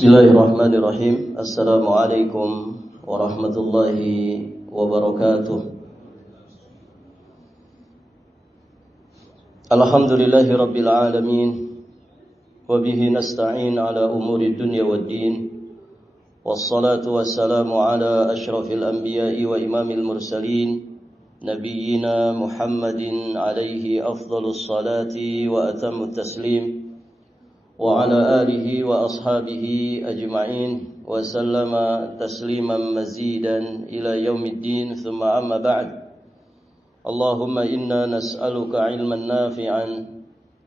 Bismillahirrahmanirrahim. Assalamualaikum warahmatullahi wabarakatuh. Alhamdulillahi rabbil alamin. Wabihi nasta'in ala umuri dunya waddin. Wassalatu wassalamu ala ashrafil anbiya'i wa imamil mursalin, Nabiyyina Muhammadin alaihi afdalus salati wa atamut taslim, wa ala alihi wa ashabihi ajma'in wa sallama tasliman mazidan ila yaumiddin, thumma amma ba'd. Allahumma inna nas'aluka ilman nafi'an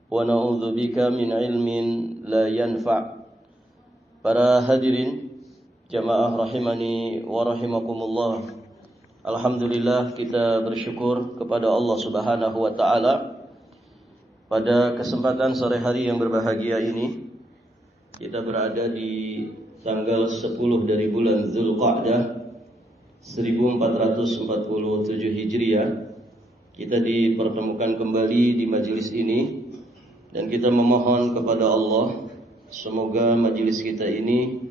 wa na'udzu bika min ilmin la yanfa'. Para hadirin jamaah rahimani wa rahimakumullah, alhamdulillah kita bersyukur kepada Allah Subhanahu wa taala. Pada kesempatan sore hari yang berbahagia ini, kita berada di tanggal 10 dari bulan Dzulqa'dah 1447 Hijriah. Kita dipertemukan kembali di majelis ini, dan kita memohon kepada Allah semoga majelis kita ini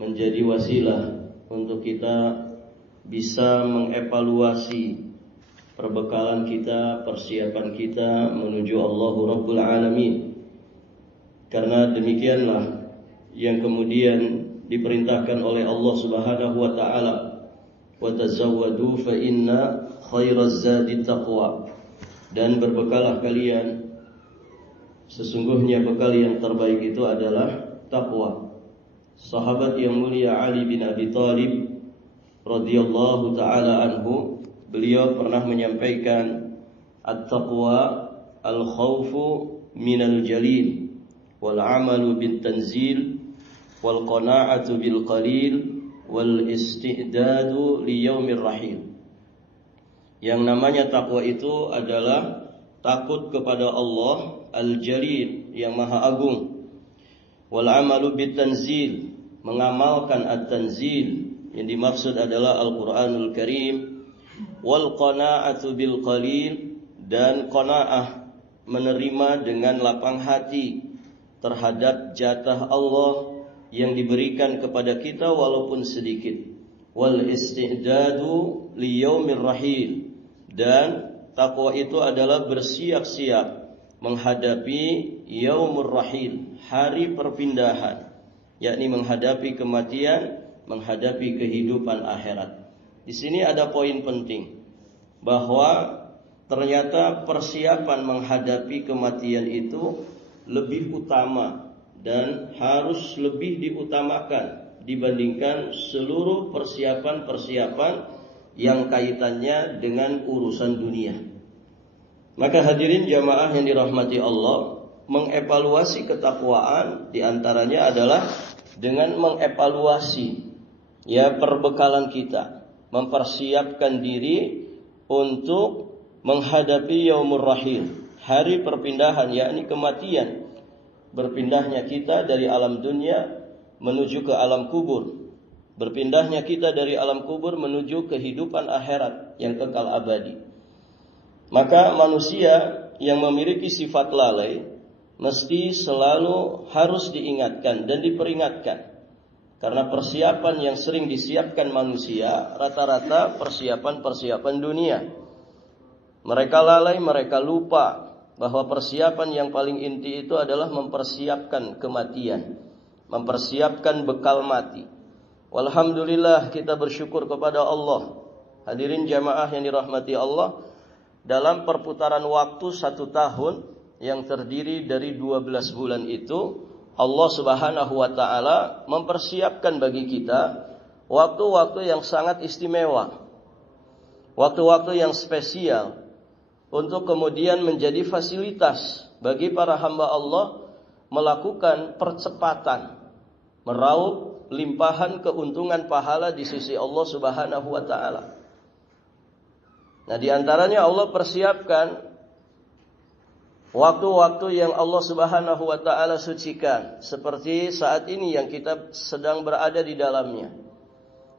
menjadi wasilah untuk kita bisa mengevaluasi perbekalan kita, persiapan kita menuju Allahu Rabbul Alamin. Karena demikianlah yang kemudian diperintahkan oleh Allah Subhanahu wa taala, wa tazawwadu fa inna khairaz zadi taqwa. Dan berbekalah kalian, sesungguhnya bekal yang terbaik itu adalah takwa. Sahabat yang mulia Ali bin Abi Thalib radhiyallahu taala anhu, beliau pernah menyampaikan, at-taqwa al-khawfu minal jalil, wal amalu bin tanzil, wal qana'atu bil qalil, wal isti'dadu li yaumir rahim. Yang namanya takwa itu adalah takut kepada Allah al-jalil, yang maha agung. Wal amalu bin tanzil, mengamalkan at-tanzil, yang dimaksud adalah Al-Quranul Karim. Wal qana'atu bil qalil, dan qanaah, menerima dengan lapang hati terhadap jatah Allah yang diberikan kepada kita walaupun sedikit. Wal isti'dadu li yaumir rahil, dan takwa itu adalah bersiap-siap menghadapi yaumur rahil, hari perpindahan, yakni menghadapi kematian, menghadapi kehidupan akhirat. Di sini ada poin penting, bahwa ternyata persiapan menghadapi kematian itu lebih utama dan harus lebih diutamakan dibandingkan seluruh persiapan-persiapan yang kaitannya dengan urusan dunia. Maka hadirin jamaah yang dirahmati Allah, mengevaluasi ketakwaan diantaranya adalah dengan mengevaluasi perbekalan kita, mempersiapkan diri untuk menghadapi yaumur rahil, hari perpindahan, yakni kematian, berpindahnya kita dari alam dunia menuju ke alam kubur, berpindahnya kita dari alam kubur menuju kehidupan akhirat yang kekal abadi. Maka manusia yang memiliki sifat lalai mesti selalu harus diingatkan dan diperingatkan. Karena persiapan yang sering disiapkan manusia rata-rata persiapan-persiapan dunia. Mereka lalai, mereka lupa bahwa persiapan yang paling inti itu adalah mempersiapkan kematian, mempersiapkan bekal mati. Walhamdulillah, kita bersyukur kepada Allah. Hadirin jamaah yang dirahmati Allah, dalam perputaran waktu 1 tahun yang terdiri dari 12 bulan itu, Allah Subhanahu wa taala mempersiapkan bagi kita waktu-waktu yang sangat istimewa, waktu-waktu yang spesial, untuk kemudian menjadi fasilitas bagi para hamba Allah melakukan percepatan, meraup limpahan keuntungan pahala di sisi Allah Subhanahu wa taala. Nah, di antaranya Allah persiapkan waktu-waktu yang Allah Subhanahu wa taala sucikan, seperti saat ini yang kita sedang berada di dalamnya.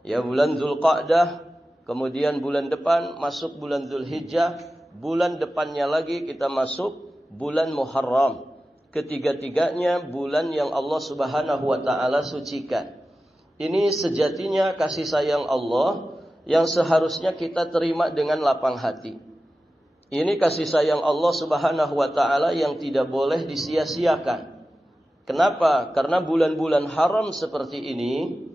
Ya, bulan Dzulqa'dah, kemudian bulan depan masuk bulan Dzulhijjah, bulan depannya lagi kita masuk bulan Muharram. ketiga-tiganya bulan yang Allah Subhanahu wa taala sucikan. Ini sejatinya kasih sayang Allah yang seharusnya kita terima dengan lapang hati. Ini kasih sayang Allah Subhanahu wa taala yang tidak boleh disia-siakan. Kenapa? Karena bulan-bulan haram seperti ini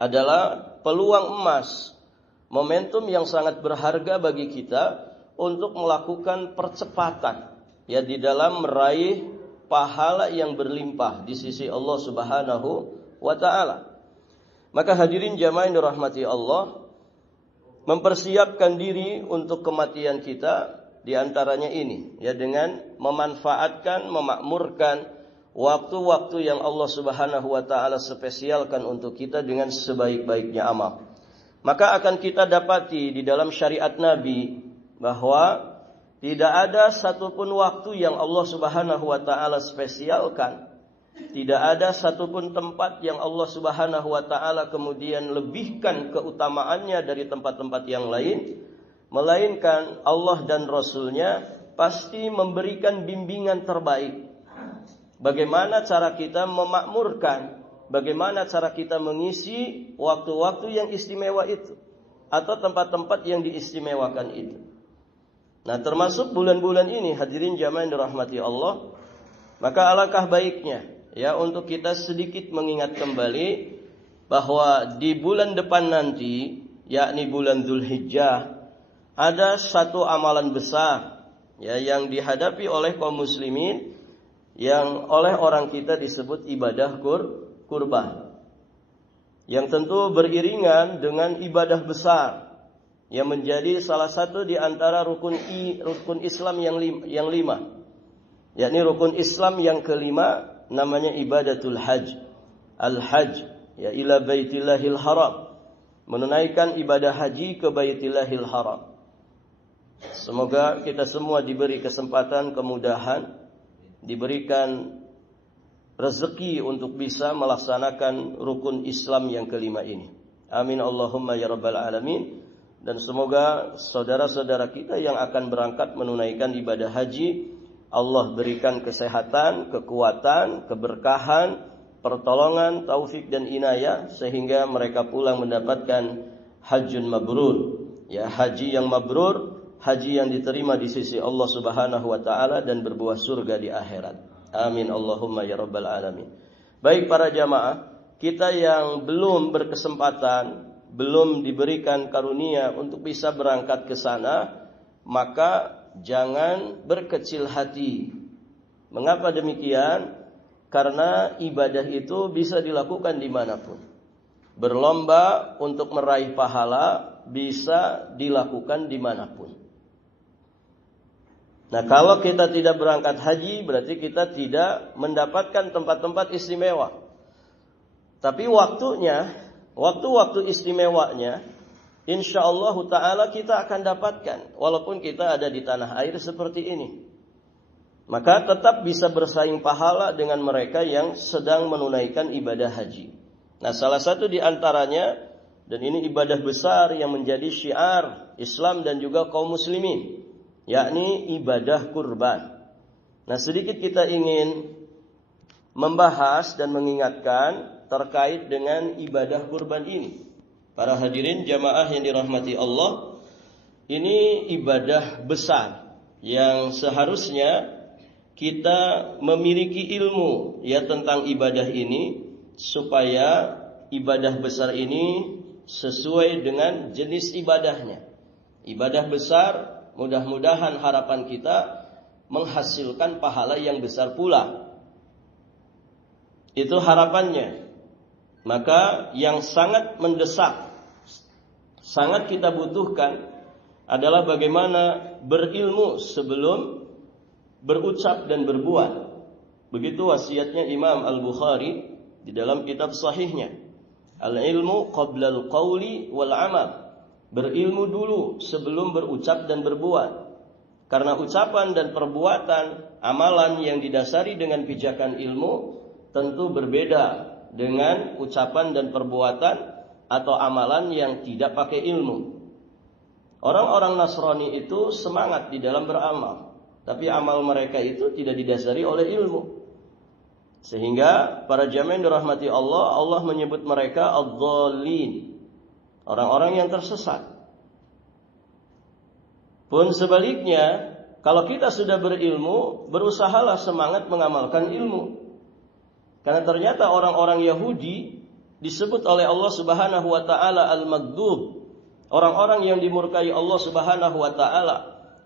adalah peluang emas, momentum yang sangat berharga bagi kita untuk melakukan percepatan ya di dalam meraih pahala yang berlimpah di sisi Allah Subhanahu wa taala. Maka hadirin jamaah yang dirahmati Allah, mempersiapkan diri untuk kematian kita di antaranya ini ya dengan memanfaatkan, memakmurkan waktu-waktu yang Allah Subhanahu wa taala spesialkan untuk kita dengan sebaik-baiknya amal. Maka akan kita dapati di dalam syariat Nabi bahwa tidak ada satupun waktu yang Allah Subhanahu wa taala spesialkan. Tidak ada satupun tempat yang Allah Subhanahu wa taala kemudian lebihkan keutamaannya dari tempat-tempat yang lain, melainkan Allah dan Rasul-Nya pasti memberikan bimbingan terbaik. Bagaimana cara kita memakmurkan, bagaimana cara kita mengisi waktu-waktu yang istimewa itu atau tempat-tempat yang diistimewakan itu. Nah, termasuk bulan-bulan ini hadirin jamaah yang dirahmati Allah, maka alangkah baiknya ya untuk kita sedikit mengingat kembali bahwa di bulan depan nanti, yakni bulan Dzulhijjah, ada satu amalan besar ya yang dihadapi oleh kaum muslimin yang oleh orang kita disebut ibadah kurban. Yang tentu beriringan dengan ibadah besar yang menjadi salah satu di antara rukun Islam yang lima. Yakni rukun Islam yang kelima namanya ibadatul hajj. Al-hajj ya ila baitillahil haram. Menunaikan ibadah haji ke baitillahil haram. Semoga kita semua diberi kesempatan, kemudahan, diberikan rezeki untuk bisa melaksanakan rukun Islam yang kelima ini. Amin Allahumma ya rabbal alamin. Dan semoga saudara-saudara kita yang akan berangkat menunaikan ibadah haji, Allah berikan kesehatan, kekuatan, keberkahan, pertolongan, taufik dan inayah sehingga mereka pulang mendapatkan hajjun mabrur. Ya, haji yang mabrur, haji yang diterima di sisi Allah Subhanahu wa taala dan berbuah surga di akhirat. Amin Allahumma ya rabbal alamin. Baik para jamaah, kita yang belum berkesempatan, belum diberikan karunia untuk bisa berangkat ke sana, maka jangan berkecil hati. Mengapa demikian? Karena ibadah itu bisa dilakukan dimanapun. Berlomba untuk meraih pahala bisa dilakukan dimanapun. Nah, kalau kita tidak berangkat haji, berarti kita tidak mendapatkan tempat-tempat istimewa. Tapi waktu-waktu istimewanya, insyaallah ta'ala kita akan dapatkan. Walaupun kita ada di tanah air seperti ini. Maka tetap bisa bersaing pahala dengan mereka yang sedang menunaikan ibadah haji. Nah, salah satu di antaranya, dan ini ibadah besar yang menjadi syiar Islam dan juga kaum muslimin, yakni ibadah kurban. Nah, sedikit kita ingin membahas dan mengingatkan terkait dengan ibadah kurban ini. Para hadirin jamaah yang dirahmati Allah, ini ibadah besar yang seharusnya kita memiliki ilmu ya tentang ibadah ini supaya ibadah besar ini sesuai dengan jenis ibadahnya. Ibadah besar, mudah-mudahan harapan kita menghasilkan pahala yang besar pula. Itu harapannya. Maka yang sangat mendesak, sangat kita butuhkan adalah bagaimana berilmu sebelum berucap dan berbuat. Begitu wasiatnya Imam Al-Bukhari di dalam kitab sahihnya. Al-ilmu qabla al-qawli wal amal. Berilmu dulu sebelum berucap dan berbuat. Karena ucapan dan perbuatan, amalan yang didasari dengan pijakan ilmu tentu berbeda dengan ucapan dan perbuatan atau amalan yang tidak pakai ilmu. Orang-orang Nasrani itu semangat di dalam beramal. Tapi amal mereka itu tidak didasari oleh ilmu. Sehingga para jamaah yang dirahmati Allah, Allah menyebut mereka adh-dhalin, orang-orang yang tersesat. Pun sebaliknya, kalau kita sudah berilmu, berusahalah semangat mengamalkan ilmu. Karena ternyata orang-orang Yahudi disebut oleh Allah Subhanahu wa taala al-maghdub, orang-orang yang dimurkai Allah Subhanahu wa taala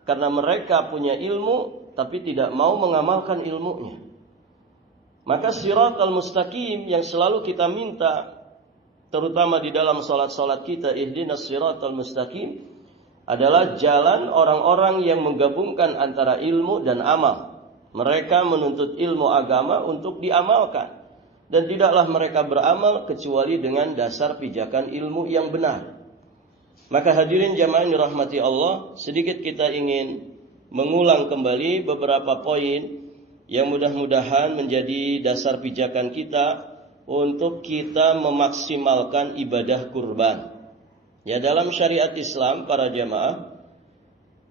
karena mereka punya ilmu tapi tidak mau mengamalkan ilmunya. Maka siratal mustaqim yang selalu kita minta, terutama di dalam salat-salat kita, ihdinas siratal mustaqim, adalah jalan orang-orang yang menggabungkan antara ilmu dan amal. Mereka menuntut ilmu agama untuk diamalkan, dan tidaklah mereka beramal kecuali dengan dasar pijakan ilmu yang benar. Maka hadirin jamaah yang dirahmati Allah, sedikit kita ingin mengulang kembali beberapa poin yang mudah-mudahan menjadi dasar pijakan kita untuk kita memaksimalkan ibadah kurban. Ya, dalam syariat Islam para jamaah,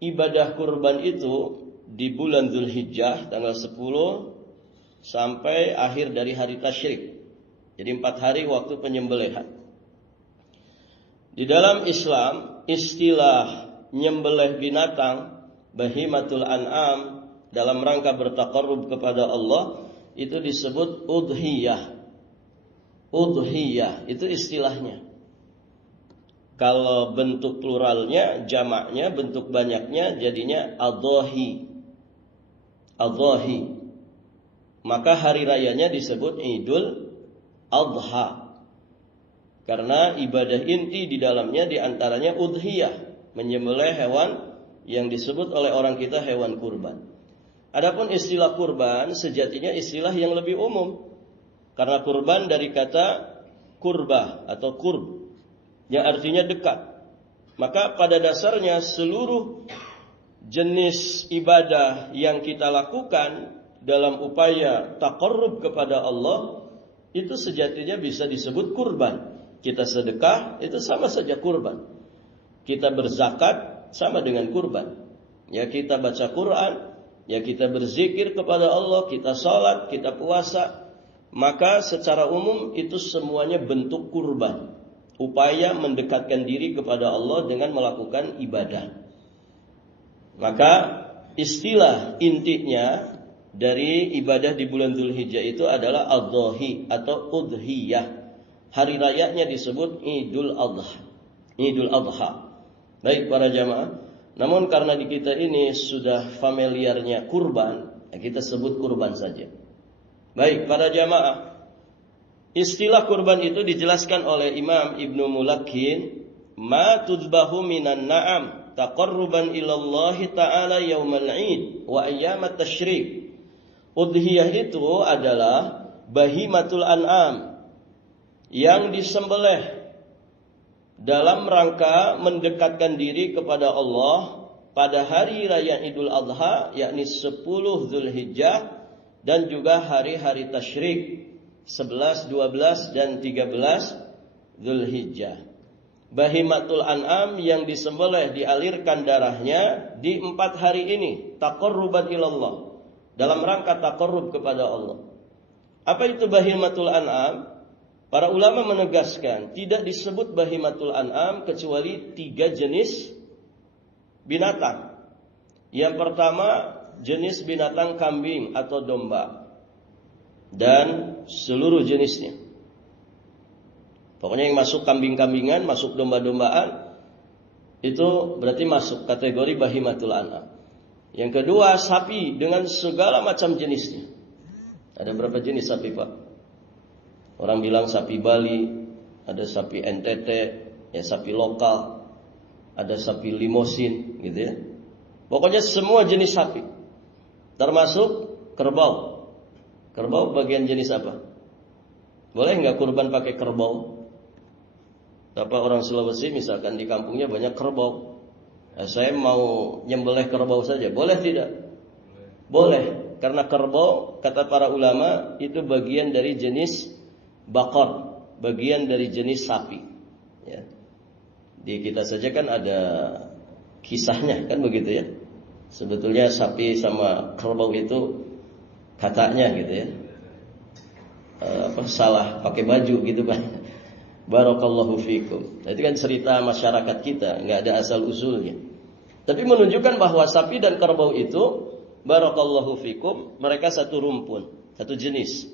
ibadah kurban itu di bulan Dzulhijjah tanggal 10 sampai akhir dari hari tasyrik. Jadi 4 hari waktu penyembelihan. Di dalam Islam, istilah nyembelih binatang, bahimatul an'am, dalam rangka bertaqarrub kepada Allah, itu disebut udhiyah. Udhiyah itu istilahnya. Kalau bentuk pluralnya, jamaknya, bentuk banyaknya jadinya adhahi. Adhahi. Maka hari rayanya disebut Idul Adha. Karena ibadah inti di dalamnya diantaranya udhiyah, menyembelih hewan yang disebut oleh orang kita hewan kurban. Adapun istilah kurban sejatinya istilah yang lebih umum. Karena kurban dari kata kurbah atau kurb, yang artinya dekat. Maka pada dasarnya seluruh jenis ibadah yang kita lakukan dalam upaya taqarrub kepada Allah, itu sejatinya bisa disebut kurban. Kita sedekah, itu sama saja kurban. Kita berzakat, sama dengan kurban. Ya, kita baca Quran, ya kita berzikir kepada Allah, kita salat, kita puasa, maka secara umum itu semuanya bentuk kurban, upaya mendekatkan diri kepada Allah dengan melakukan ibadah. Maka istilah intinya dari ibadah di bulan Dzulhijjah itu adalah adhahi atau udhiyah. Hari rayanya disebut Idul Adha. Idul Adha. Baik para jamaah, namun karena di kita ini sudah familiarnya kurban, kita sebut kurban saja. Baik para jamaah, istilah kurban itu dijelaskan oleh Imam Ibnu Mulakkin, ma tudbahu minan na'am taqarruban ilallahi ta'ala yaumal 'id wa ayyamat tasyrik. Udhiyah itu adalah bahimatul an'am yang disembelih dalam rangka mendekatkan diri kepada Allah pada hari raya Idul Adha, yakni 10 Dzulhijjah, dan juga hari-hari tasyrik 11, 12 dan 13 Dzulhijjah. Bahimatul an'am yang disembelih dialirkan darahnya di 4 hari ini, taqarruban ilallah, dalam rangka taqarrub kepada Allah. Apa itu bahimatul an'am? Para ulama menegaskan tidak disebut bahimatul an'am kecuali 3 jenis binatang. Yang pertama jenis binatang kambing atau domba dan seluruh jenisnya. Pokoknya yang masuk kambing-kambingan, masuk domba-dombaan, itu berarti masuk kategori bahimatul an'am. Yang kedua sapi dengan segala macam jenisnya. Ada berapa jenis sapi, Pak? Orang bilang sapi Bali, ada sapi NTT, ya sapi lokal, ada sapi limosin, gitu ya. Pokoknya semua jenis sapi, termasuk kerbau. Kerbau bagian jenis apa? Boleh nggak kurban pakai kerbau? Bapak orang Sulawesi misalkan di kampungnya banyak kerbau. Nah, saya mau nyembelih kerbau saja, boleh tidak? Boleh, karena kerbau kata para ulama itu bagian dari jenis bakor, bagian dari jenis sapi. Ya. Di kita saja kan ada kisahnya, kan begitu ya. Sebetulnya sapi sama kerbau itu katanya gitu ya, salah pakai baju gitu kan. Barakallahu fikum. Itu kan cerita masyarakat kita, nggak ada asal usulnya. Tapi menunjukkan bahwa sapi dan kerbau itu, barakallahu fikum, mereka satu rumpun, satu jenis.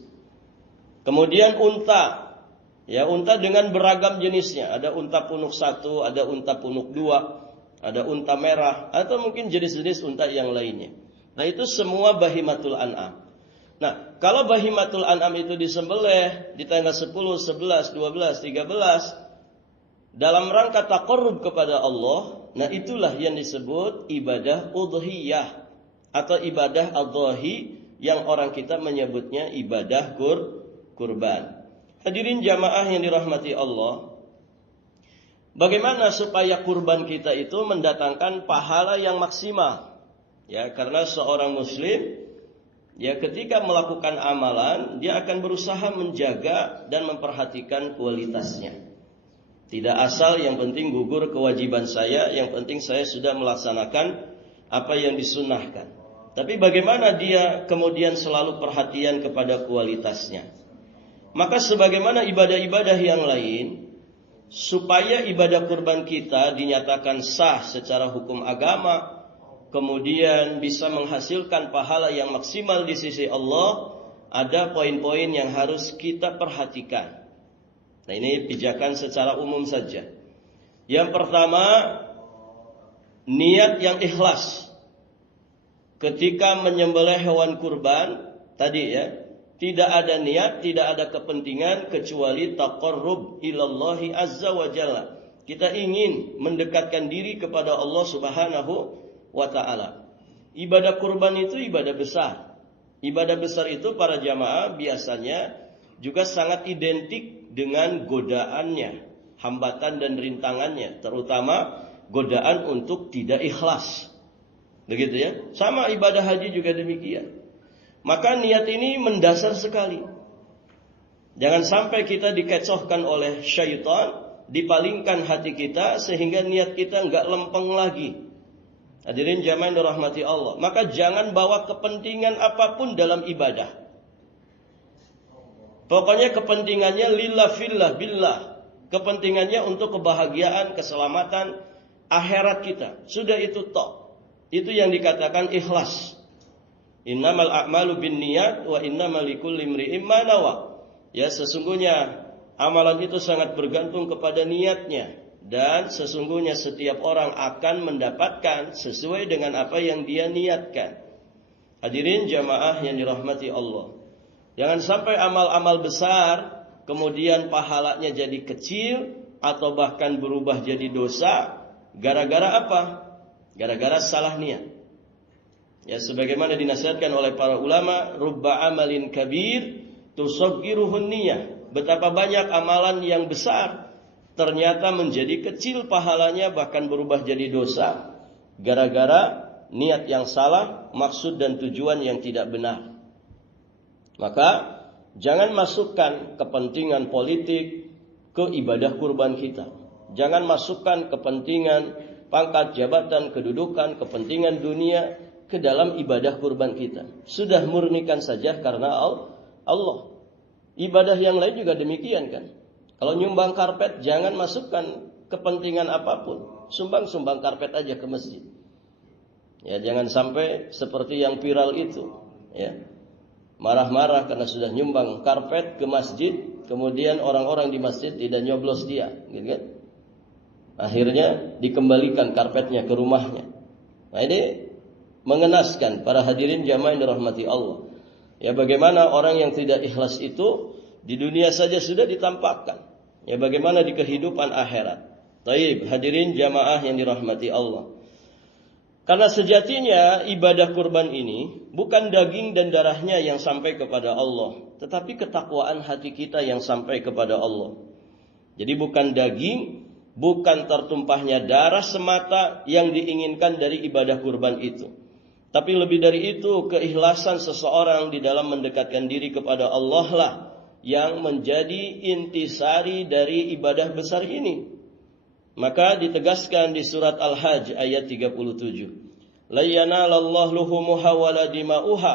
Kemudian unta, ya unta dengan beragam jenisnya. Ada unta punuk 1, ada unta punuk 2, ada unta merah, atau mungkin jenis-jenis unta yang lainnya. Nah itu semua bahimatul an'am. Nah kalau bahimatul an'am itu disembelih di tanggal 10, 11, 12, 13 dalam rangka taqarrub kepada Allah, nah itulah yang disebut ibadah udhiyah atau ibadah adhahi yang orang kita menyebutnya ibadah kurban. Hadirin jamaah yang dirahmati Allah, bagaimana supaya kurban kita itu mendatangkan pahala yang maksimal? Ya, karena seorang muslim ya ketika melakukan amalan dia akan berusaha menjaga dan memperhatikan kualitasnya. Tidak asal yang penting gugur kewajiban saya, yang penting saya sudah melaksanakan apa yang disunnahkan. Tapi bagaimana dia kemudian selalu perhatian kepada kualitasnya? Maka sebagaimana ibadah-ibadah yang lain, supaya ibadah kurban kita dinyatakan sah secara hukum agama, kemudian bisa menghasilkan pahala yang maksimal di sisi Allah, ada poin-poin yang harus kita perhatikan. Nah ini pijakan secara umum saja. Yang pertama, niat yang ikhlas. Ketika menyembelih hewan kurban, tadi ya, tidak ada niat, tidak ada kepentingan kecuali taqarrub ilallahi azza wa jalla. Kita ingin mendekatkan diri kepada Allah Subhanahu wa ta'ala. Ibadah kurban itu ibadah besar. Ibadah besar itu para jamaah biasanya juga sangat identik dengan godaannya, hambatan dan rintangannya, terutama godaan untuk tidak ikhlas. Begitu ya. Sama ibadah haji juga demikian. Maka niat ini mendasar sekali. Jangan sampai kita dikecohkan oleh syaitan, dipalingkan hati kita sehingga niat kita enggak lempeng lagi. Hadirin jamaah yang dirahmati Allah, maka jangan bawa kepentingan apapun dalam ibadah. Pokoknya kepentingannya lillah fillah billah. Kepentingannya untuk kebahagiaan, keselamatan akhirat kita. Sudah itu tok. Itu yang dikatakan ikhlas. Innamal a'malu binniyat wa innamal likulli imri'in ma nawa. Ya sesungguhnya amalan itu sangat bergantung kepada niatnya, dan sesungguhnya setiap orang akan mendapatkan sesuai dengan apa yang dia niatkan. Hadirin jamaah yang dirahmati Allah, jangan sampai amal-amal besar kemudian pahalanya jadi kecil atau bahkan berubah jadi dosa gara-gara apa? Gara-gara salah niat. Ya sebagaimana dinasihatkan oleh para ulama, rubba amalin kabir tusaggiruhun niyah. Betapa banyak amalan yang besar ternyata menjadi kecil pahalanya, bahkan berubah jadi dosa gara-gara niat yang salah, maksud dan tujuan yang tidak benar. Maka jangan masukkan kepentingan politik ke ibadah kurban kita. Jangan masukkan kepentingan pangkat, jabatan, kedudukan, kepentingan dunia ke dalam ibadah kurban kita. Sudah murnikan saja karena Allah. Ibadah yang lain juga demikian kan. Kalau nyumbang karpet jangan masukkan kepentingan apapun. Sumbang karpet aja ke masjid. Ya jangan sampai seperti yang viral itu, ya. Marah-marah karena sudah nyumbang karpet ke masjid, kemudian orang-orang di masjid tidak nyoblos dia, gitu kan? Akhirnya dikembalikan karpetnya ke rumahnya. Nah ini mengenaskan para hadirin jamaah yang dirahmati Allah. Ya bagaimana orang yang tidak ikhlas itu di dunia saja sudah ditampakkan. Ya bagaimana di kehidupan akhirat. Taib, hadirin jamaah yang dirahmati Allah. Karena sejatinya ibadah kurban ini bukan daging dan darahnya yang sampai kepada Allah, tetapi ketakwaan hati kita yang sampai kepada Allah. Jadi bukan daging, bukan tertumpahnya darah semata yang diinginkan dari ibadah kurban itu. Tapi lebih dari itu, keikhlasan seseorang di dalam mendekatkan diri kepada Allah lah yang menjadi intisari dari ibadah besar ini. Maka ditegaskan di surat Al-Hajj ayat 37. la yanalallahu luhumuha wala dima'uha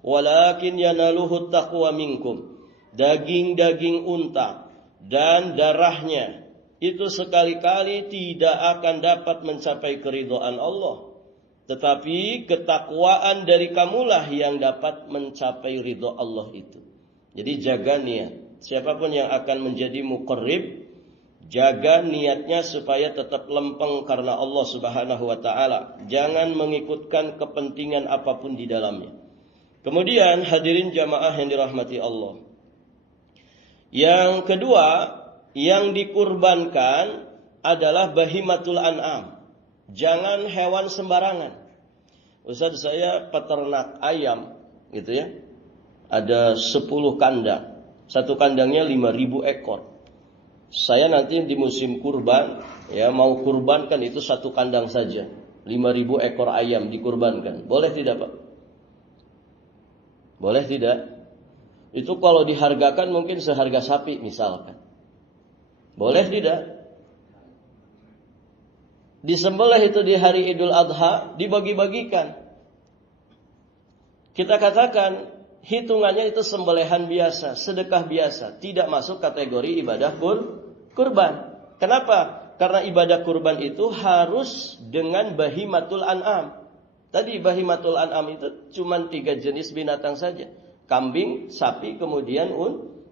walakin yanaluhu taqwa minkum. Daging-daging unta dan darahnya itu sekali-kali tidak akan dapat mencapai keridhaan Allah, tetapi ketakwaan dari kamulah yang dapat mencapai ridha Allah itu. Jadi jaga niat. Siapapun yang akan menjadi muqarrib, jaga niatnya supaya tetap lempeng karena Allah Subhanahu wa taala. Jangan mengikutkan kepentingan apapun di dalamnya. Kemudian hadirin jamaah yang dirahmati Allah. Yang kedua, yang dikurbankan adalah bahimatul an'am. Jangan hewan sembarangan. Ustaz, saya peternak ayam gitu ya. Ada 10 kandang. Satu kandangnya 5.000 ekor. Saya nanti di musim kurban ya mau kurbankan itu satu kandang saja. 5.000 ekor ayam dikurbankan. Boleh tidak, Pak? Boleh tidak? Itu kalau dihargakan mungkin seharga sapi misalkan. Boleh tidak? Disembelih itu di hari Idul Adha, dibagi-bagikan. Kita katakan hitungannya itu sembelihan biasa, sedekah biasa, tidak masuk kategori ibadah kurban. Kenapa? Karena ibadah kurban itu harus dengan bahimatul an'am. Tadi bahimatul an'am itu cuma 3 jenis binatang saja. Kambing, sapi, kemudian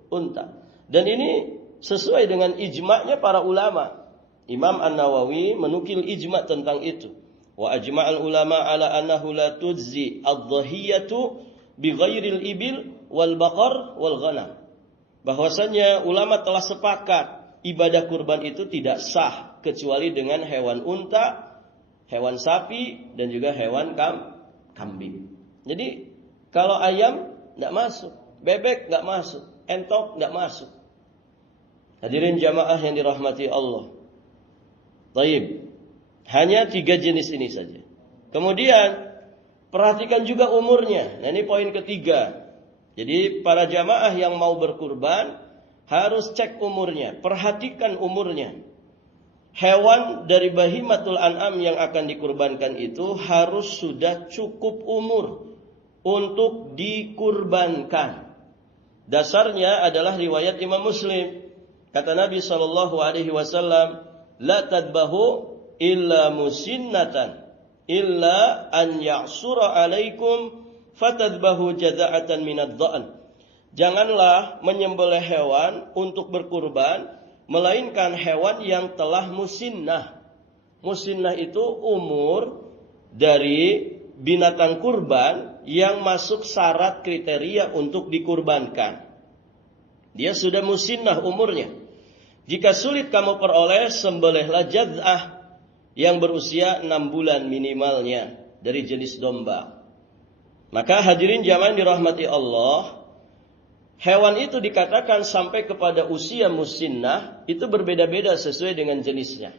unta. Dan ini sesuai dengan ijma'nya para ulama. Imam An-Nawawi menukil ijma' tentang itu. Wa ajma'al ulama ala annahu la tujzi ad-dhahiyatu bi ghairil ibil wal baqar wal ghanam. Bahwasanya ulama telah sepakat ibadah kurban itu tidak sah kecuali dengan hewan unta, hewan sapi dan juga hewan kambing. Jadi kalau ayam tidak masuk, bebek tidak masuk, entok tidak masuk. Hadirin jamaah yang dirahmati Allah. Taib. Hanya 3 jenis ini saja. Kemudian perhatikan juga umurnya. Nah, ini poin ketiga. Jadi para jamaah yang mau berkurban harus cek umurnya, perhatikan umurnya. Hewan dari bahimatul an'am yang akan dikurbankan itu harus sudah cukup umur untuk dikurbankan. Dasarnya adalah riwayat Imam Muslim. Kata Nabi SAW, la tadbahu illa musinnatan illa an ya'sura alaikum fatadbahu jaza'atan minad dha'n. Janganlah menyembelih hewan untuk berkurban melainkan hewan yang telah musinnah. Musinnah itu umur dari binatang kurban yang masuk syarat kriteria untuk dikurbankan. Dia sudah musinnah umurnya. Jika sulit kamu peroleh, sembelihlah jaz'ah yang berusia 6 bulan minimalnya dari jenis domba. Maka hadirin jamaah dirahmati Allah, hewan itu dikatakan sampai kepada usia musinnah itu berbeda-beda sesuai dengan jenisnya.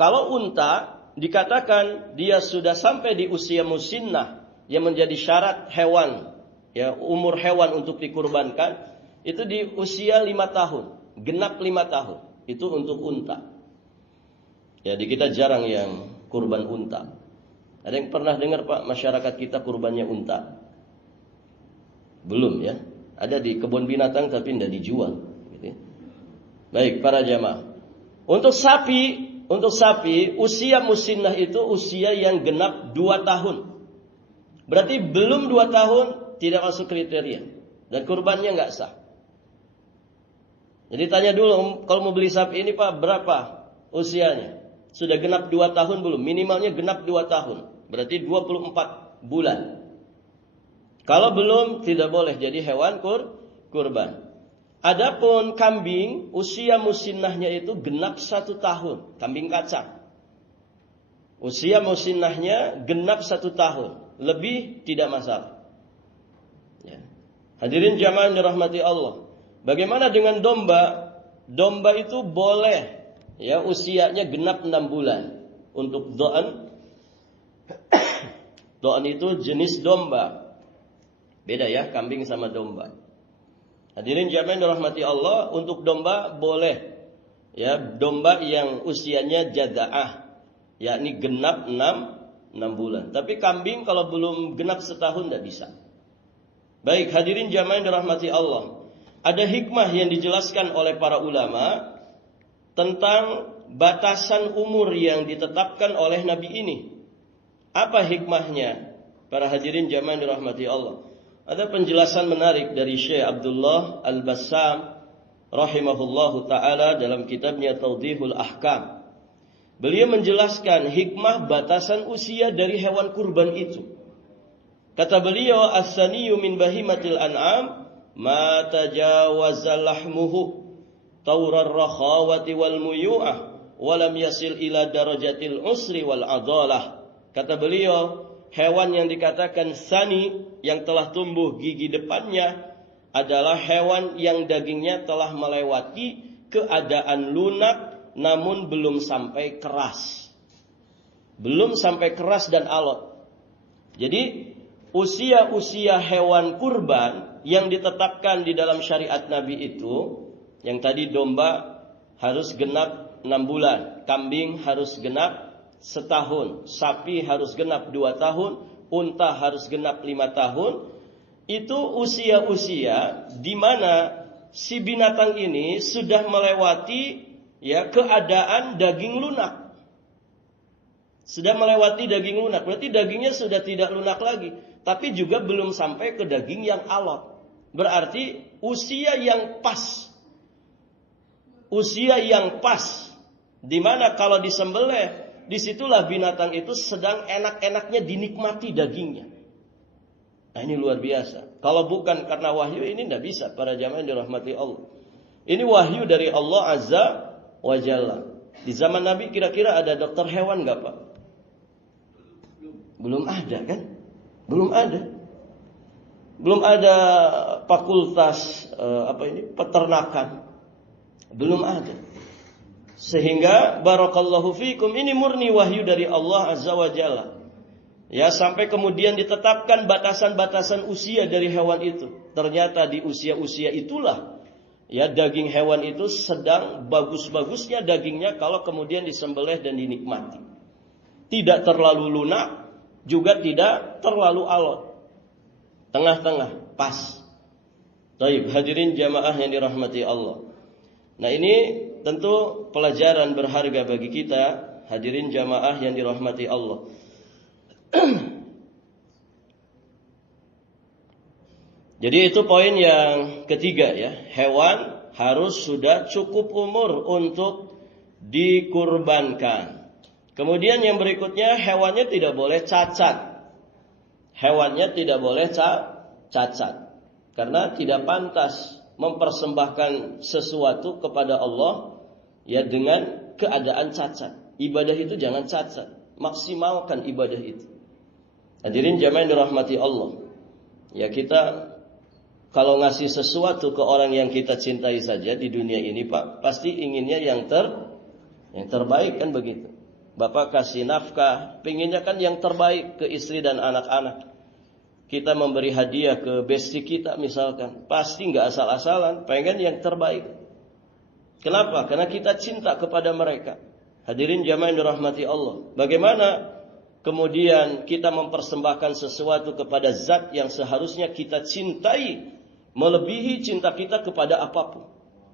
Kalau unta dikatakan dia sudah sampai di usia musinnah yang menjadi syarat hewan, ya umur hewan untuk dikurbankan itu di usia 5 tahun, genap 5 tahun. Itu untuk unta. Ya, di kita jarang yang kurban unta. Ada yang pernah dengar, Pak, masyarakat kita kurbannya unta? Belum ya. Ada di kebun binatang tapi tidak dijual. Gitu. Baik, para jamaah. Untuk sapi usia musinnah itu usia yang genap 2 tahun. Berarti belum 2 tahun tidak masuk kriteria dan kurbannya nggak sah. Jadi tanya dulu, kalau mau beli sapi ini, Pak, berapa usianya? Sudah genap 2 tahun belum? Minimalnya genap 2 tahun. Berarti 24 bulan. Kalau belum, tidak boleh jadi hewan kurban. Adapun kambing, usia musinnahnya itu genap 1 tahun. Kambing kacang. Usia musinnahnya genap 1 tahun. Lebih tidak masalah. Ya. Hadirin jamaah dirahmati Allah. Bagaimana dengan domba? Domba itu boleh ya usianya genap 6 bulan. Untuk do'an. Do'an itu jenis domba. Beda ya, kambing sama domba. Hadirin jamaah dirahmati Allah, untuk domba boleh ya domba yang usianya jada'ah, yakni genap 6 6 bulan. Tapi kambing kalau belum genap setahun tidak bisa. Baik, hadirin jamaah yang dirahmati Allah. Ada hikmah yang dijelaskan oleh para ulama tentang batasan umur yang ditetapkan oleh Nabi ini. Apa hikmahnya? Para hadirin jamaah yang dirahmati Allah. Ada penjelasan menarik dari Syekh Abdullah Al-Bassam rahimahullahu ta'ala dalam kitabnya Tawdihul Ahkam. Beliau menjelaskan hikmah batasan usia dari hewan kurban itu. Kata beliau, as-saniyu min bahimatil an'am ma tajawaza lahmuhu tawrar rakhawati wal muyu'ah walam yasil ila darajatil usri wal adalah. Kata beliau, hewan yang dikatakan sani, yang telah tumbuh gigi depannya, adalah hewan yang dagingnya telah melewati keadaan lunak namun belum sampai keras. Belum sampai keras dan alot. Jadi usia-usia hewan kurban yang ditetapkan di dalam syariat Nabi itu, yang tadi domba harus genap 6 bulan, kambing harus genap setahun, sapi harus genap 2 tahun, unta harus genap 5 tahun. Itu usia-usia di mana si binatang ini sudah melewati keadaan daging lunak. Sudah melewati daging lunak, berarti dagingnya sudah tidak lunak lagi, tapi juga belum sampai ke daging yang alot. Berarti usia yang pas. Usia yang pas di mana kalau disembelih, disitulah binatang itu sedang enak-enaknya dinikmati dagingnya. Nah, ini luar biasa. Kalau bukan karena wahyu ini tidak bisa, para jamaah yang dirahmati Allah. Ini wahyu dari Allah Azza wa Jalla. Di zaman Nabi kira-kira ada dokter hewan nggak, Pak? Belum ada kan? Belum ada. Belum ada fakultas peternakan. Belum ada. Sehingga barakallahu fikum, ini murni wahyu dari Allah Azza wa Jalla. Ya, sampai kemudian ditetapkan batasan-batasan usia dari hewan itu. Ternyata di usia-usia itulah daging hewan itu sedang bagus-bagusnya dagingnya kalau kemudian disembelih dan dinikmati. Tidak terlalu lunak, juga tidak terlalu alot. Tengah-tengah, pas. Baik, hadirin jamaah yang dirahmati Allah. Nah, ini tentu pelajaran berharga bagi kita, hadirin jamaah yang dirahmati Allah. Jadi itu poin yang ketiga ya. Hewan harus sudah cukup umur untuk dikurbankan. Kemudian yang berikutnya, hewannya tidak boleh cacat. Hewannya tidak boleh cacat. Karena tidak pantas mempersembahkan sesuatu kepada Allah dengan keadaan cacat. Ibadah itu jangan cacat. Maksimalkan ibadah itu. Hadirin jamaah yang dirahmati Allah. Ya, kita kalau ngasih sesuatu ke orang yang kita cintai saja di dunia ini, Pak, pasti inginnya yang terbaik kan begitu. Bapak kasih nafkah, pengennya kan yang terbaik ke istri dan anak-anak. Kita memberi hadiah ke bestie kita misalkan, pasti nggak asal-asalan, pengen yang terbaik. Kenapa? Karena kita cinta kepada mereka. Hadirin jamaah yang dirahmati Allah. Bagaimana kemudian kita mempersembahkan sesuatu kepada zat yang seharusnya kita cintai melebihi cinta kita kepada apapun?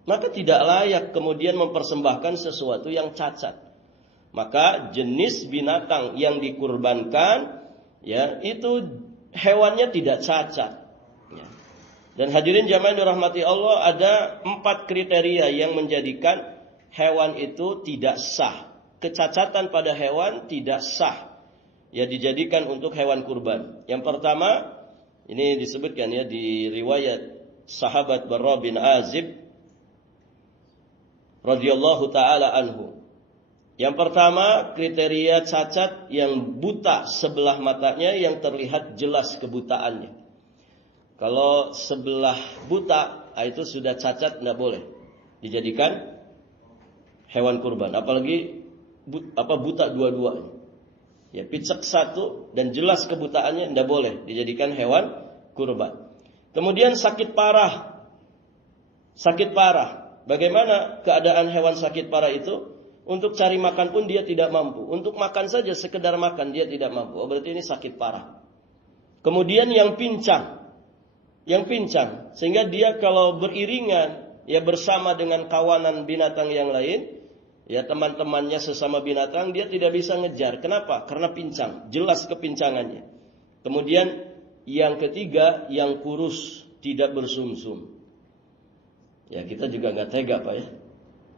Maka tidak layak kemudian mempersembahkan sesuatu yang cacat. Maka jenis binatang yang dikurbankan itu hewannya tidak cacat. Dan hadirin jamaah yang dirahmati Allah, ada 4 kriteria yang menjadikan hewan itu tidak sah. Kecacatan pada hewan tidak sah. Dijadikan untuk hewan kurban. Yang pertama, ini disebutkan di riwayat sahabat Barra bin Azib radhiyallahu taala anhu. Yang pertama, kriteria cacat yang buta sebelah matanya, yang terlihat jelas kebutaannya. Kalau sebelah buta, itu sudah cacat, tidak boleh dijadikan hewan kurban. Apalagi buta dua-duanya. Picek satu dan jelas kebutaannya, tidak boleh dijadikan hewan kurban. Kemudian sakit parah. Sakit parah. Bagaimana keadaan hewan sakit parah itu? Untuk cari makan pun dia tidak mampu. Untuk makan saja, sekedar makan dia tidak mampu. Oh, berarti ini sakit parah. Kemudian yang pincang. Yang pincang. Sehingga dia kalau beriringan, ya bersama dengan kawanan binatang yang lain, ya teman-temannya sesama binatang, dia tidak bisa ngejar. Kenapa? Karena pincang. Jelas kepincangannya. Kemudian yang ketiga, yang kurus, tidak bersumsum. Ya kita juga nggak tega Pak ya.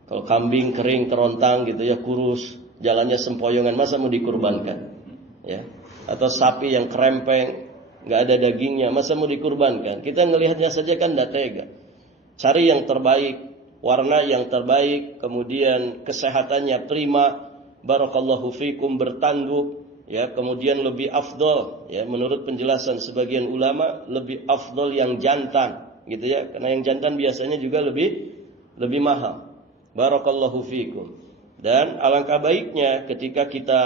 Kalau kambing kering kerontang gitu ya, kurus, jalannya sempoyongan, masa mau dikurbankan? Ya. Atau sapi yang krempeng, nggak ada dagingnya, masa mau dikurbankan? Kita ngelihatnya saja kan nggak tega. Cari yang terbaik, warna yang terbaik, kemudian kesehatannya prima, barakallahu fikum, bertanduk, ya, kemudian lebih afdol, ya, menurut penjelasan sebagian ulama lebih afdol yang jantan, gitu ya, karena yang jantan biasanya juga lebih mahal. Barakallahu fikum. Dan alangkah baiknya ketika kita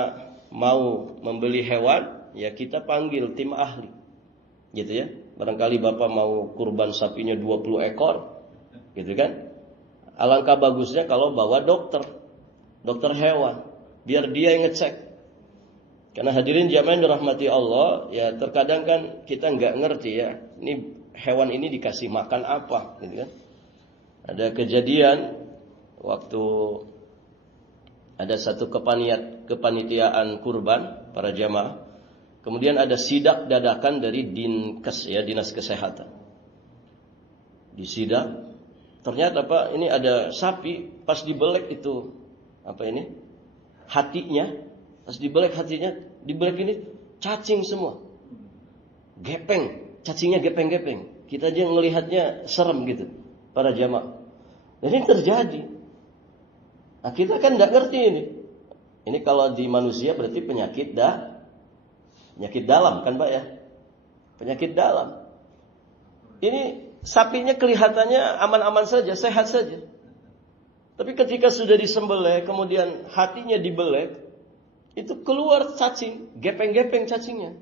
mau membeli hewan, ya kita panggil tim ahli. Gitu ya. Barangkali Bapak mau kurban sapinya 20 ekor, gitu kan? Alangkah bagusnya kalau bawa dokter hewan, biar dia yang ngecek. Karena hadirin jamaah yang dirahmati Allah, ya terkadang kan kita nggak ngerti ya, ini hewan ini dikasih makan apa, gitu kan? Ada kejadian waktu ada satu kepanitiaan kurban para jamaah, kemudian ada sidak dadakan dari Dinkes ya, Dinas Kesehatan. Disidak, ternyata Pak ini ada sapi, pas dibelek itu apa ini? Hatinya, pas dibelek hatinya, dibelek ini cacing semua. Gepeng, cacingnya gepeng-gepeng. Kita aja ngelihatnya serem gitu para jamaah. Dan ini terjadi. Nah kita kan tidak ngerti ini. Ini kalau di manusia berarti penyakit dalam kan Pak ya? Penyakit dalam. Ini sapinya kelihatannya aman-aman saja, sehat saja. Tapi ketika sudah disembelih, kemudian hatinya dibelek, itu keluar cacing, gepeng-gepeng cacingnya.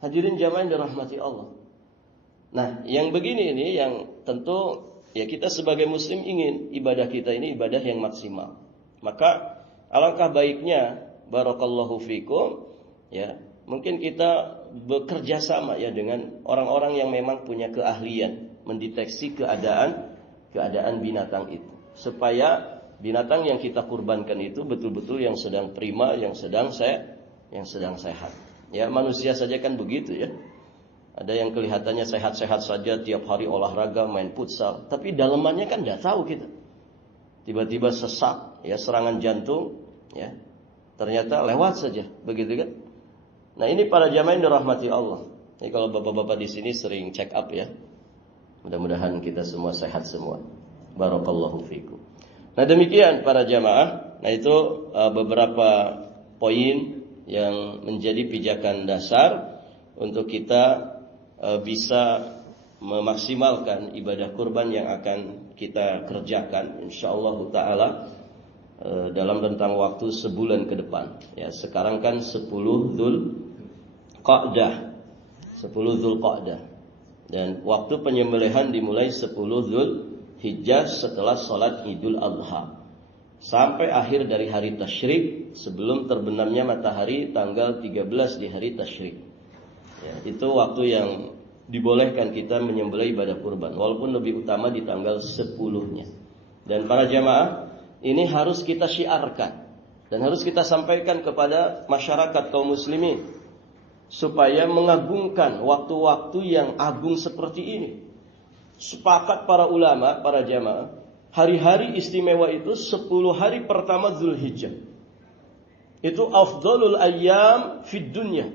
Hadirin jamaah yang dirahmati Allah. Nah, yang begini ini yang tentu ya kita sebagai muslim ingin ibadah kita ini ibadah yang maksimal. Maka alangkah baiknya barakallahu fikum ya, mungkin kita bekerja sama ya dengan orang-orang yang memang punya keahlian mendeteksi keadaan binatang itu, supaya binatang yang kita kurbankan itu betul-betul yang sedang prima, yang sedang sehat. Ya, manusia saja kan begitu ya. Ada yang kelihatannya sehat-sehat saja, tiap hari olahraga, main futsal, tapi dalamannya kan tidak tahu kita. Tiba-tiba sesak, ya serangan jantung, ya ternyata lewat saja, begitu kan? Nah ini para jamaah yang dirahmati Allah. Ini kalau bapak-bapak di sini sering check up ya. Mudah-mudahan kita semua sehat semua. Barakallahu fikum. Nah demikian para jamaah. Nah itu beberapa poin yang menjadi pijakan dasar untuk kita bisa memaksimalkan ibadah kurban yang akan kita kerjakan insyaallah taala dalam rentang waktu sebulan ke depan. Ya, sekarang kan 10 Dzulqa'dah. 10 Dzulqa'dah. Dan waktu penyembelihan dimulai 10 Dzulhijjah setelah salat Idul Adha. Sampai akhir dari hari tasyrik sebelum terbenamnya matahari tanggal 13 di hari tasyrik. Ya, itu waktu yang dibolehkan kita menyembelih ibadah kurban, walaupun lebih utama di tanggal 10-nya. Dan para jamaah, ini harus kita syiarkan dan harus kita sampaikan kepada masyarakat kaum muslimin supaya mengagungkan waktu-waktu yang agung seperti ini. Sepakat para ulama, para jamaah, hari-hari istimewa itu 10 hari pertama Dzulhijjah. Itu afdalul ayyam fid dunya.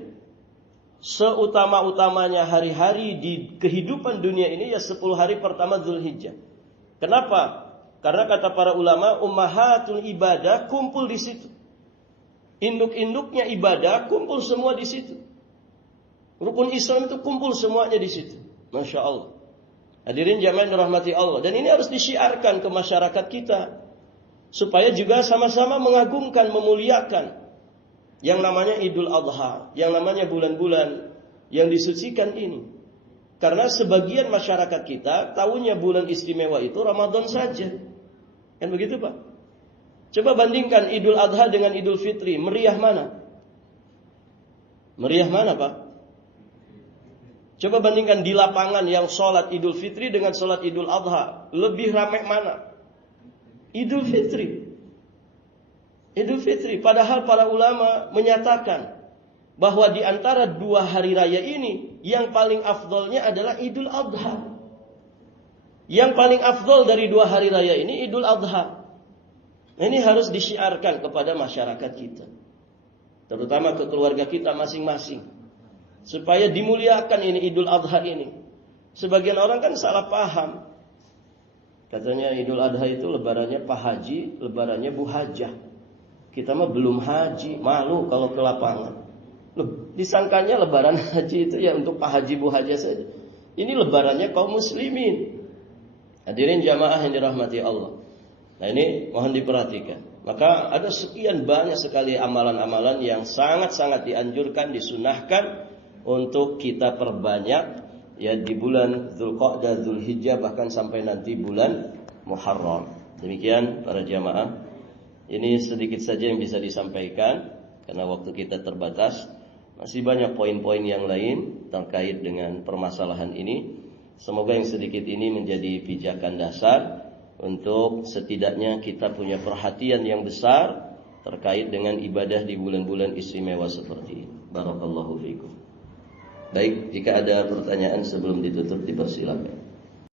Seutama-utamanya hari-hari di kehidupan dunia ini ya 10 hari pertama Dzulhijjah. Kenapa? Karena kata para ulama, ummahatul ibadah kumpul di situ. Induk-induknya ibadah kumpul semua di situ. Rukun Islam itu kumpul semuanya di situ. Masya Allah. Hadirin jamaah yang dirahmati Allah. Dan ini harus disiarkan ke masyarakat kita. Supaya juga sama-sama mengagungkan, memuliakan yang namanya Idul Adha, yang namanya bulan-bulan yang disucikan ini. Karena sebagian masyarakat kita tahunya bulan istimewa itu Ramadan saja. Kan begitu Pak? Coba bandingkan Idul Adha dengan Idul Fitri, meriah mana? Meriah mana, Pak? Coba bandingkan di lapangan yang sholat Idul Fitri dengan sholat Idul Adha. Lebih ramai mana? Idul Fitri. Idul Fitri. Padahal para ulama menyatakan bahwa di antara dua hari raya ini, yang paling afdolnya adalah Idul Adha. Yang paling afdol dari dua hari raya ini Idul Adha. Ini harus disiarkan kepada masyarakat kita, terutama ke keluarga kita masing-masing, supaya dimuliakan ini Idul Adha ini. Sebagian orang kan salah paham. Katanya Idul Adha itu lebarannya Pak Haji, lebarannya Bu Hajah. Kita mah belum haji, malu kalau ke lapangan. Disangkanya lebaran haji itu ya untuk Pak Haji Bu Hajah saja. Ini lebarannya kaum muslimin. Hadirin jamaah yang dirahmati Allah. Nah ini mohon diperhatikan. Maka ada sekian banyak sekali amalan-amalan yang sangat-sangat dianjurkan, disunahkan untuk kita perbanyak ya di bulan Dzulqa'dah, Dzulhijjah, bahkan sampai nanti bulan Muharram. Demikian para jamaah, ini sedikit saja yang bisa disampaikan karena waktu kita terbatas. Masih banyak poin-poin yang lain terkait dengan permasalahan ini. Semoga yang sedikit ini menjadi pijakan dasar untuk setidaknya kita punya perhatian yang besar terkait dengan ibadah di bulan-bulan istimewa seperti ini. Barakallahu fikum. Baik, jika ada pertanyaan sebelum ditutup dipersilakan.